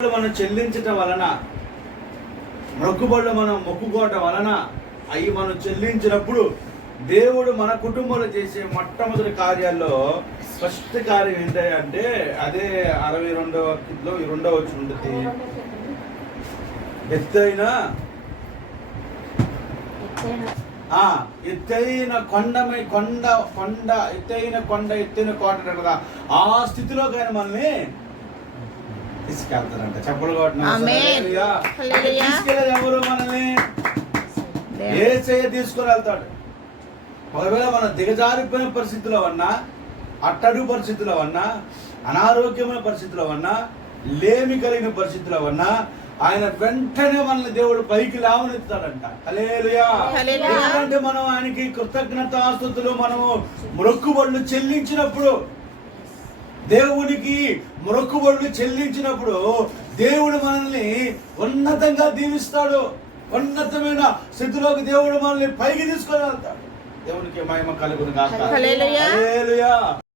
మనం చెల్లించటం వలన, మొక్కుబడులు మనం మొక్కుకోవటం వలన అవి మనం చెల్లించినప్పుడు దేవుడు మన కుటుంబంలో చేసే మొట్టమొదటి కార్యాల్లో ఫస్ట్ కార్యం ఏంటంటే అదే 62వ 2వ వచనం ఉంటుంది. ఎత్తైన ఎత్తైన కోట కదా, ఆ స్థితిలోకి ఆయన మనల్ని తీసుకెళ్తారంట. చెప్పలు తీసుకెళ్ళేది ఎవరు? మనల్ని యేసయ్య తీసుకుని వెళ్తాడు. ఒకవేళ మనం దిగజారిపోయిన పరిస్థితిలో ఉన్నా, అట్టడుగు పరిస్థితిలో ఉన్నా, అనారోగ్యమైన పరిస్థితిలో ఉన్నా, లేమి కలిగిన పరిస్థితిలో ఉన్నా, ఆయన వెంటనే మనల్ని దేవుడు పైకి లేవనెత్తాడంట. హల్లెలూయా. ఎందుకంటే మనం ఆయనకి కృతజ్ఞతాస్తుతులు మనము మొక్కుబడులు చెల్లించినప్పుడు, దేవునికి మొక్కుబడులు చెల్లించినప్పుడు దేవుడు మనల్ని ఉన్నతంగా దీవిస్తాడు. ఉన్నతమైన స్థితిలోకి దేవుడు మనల్ని పైకి తీసుకొని వెళ్తాడు. దేవునికి మహిమ కలుగును గాక. హల్లెలూయా.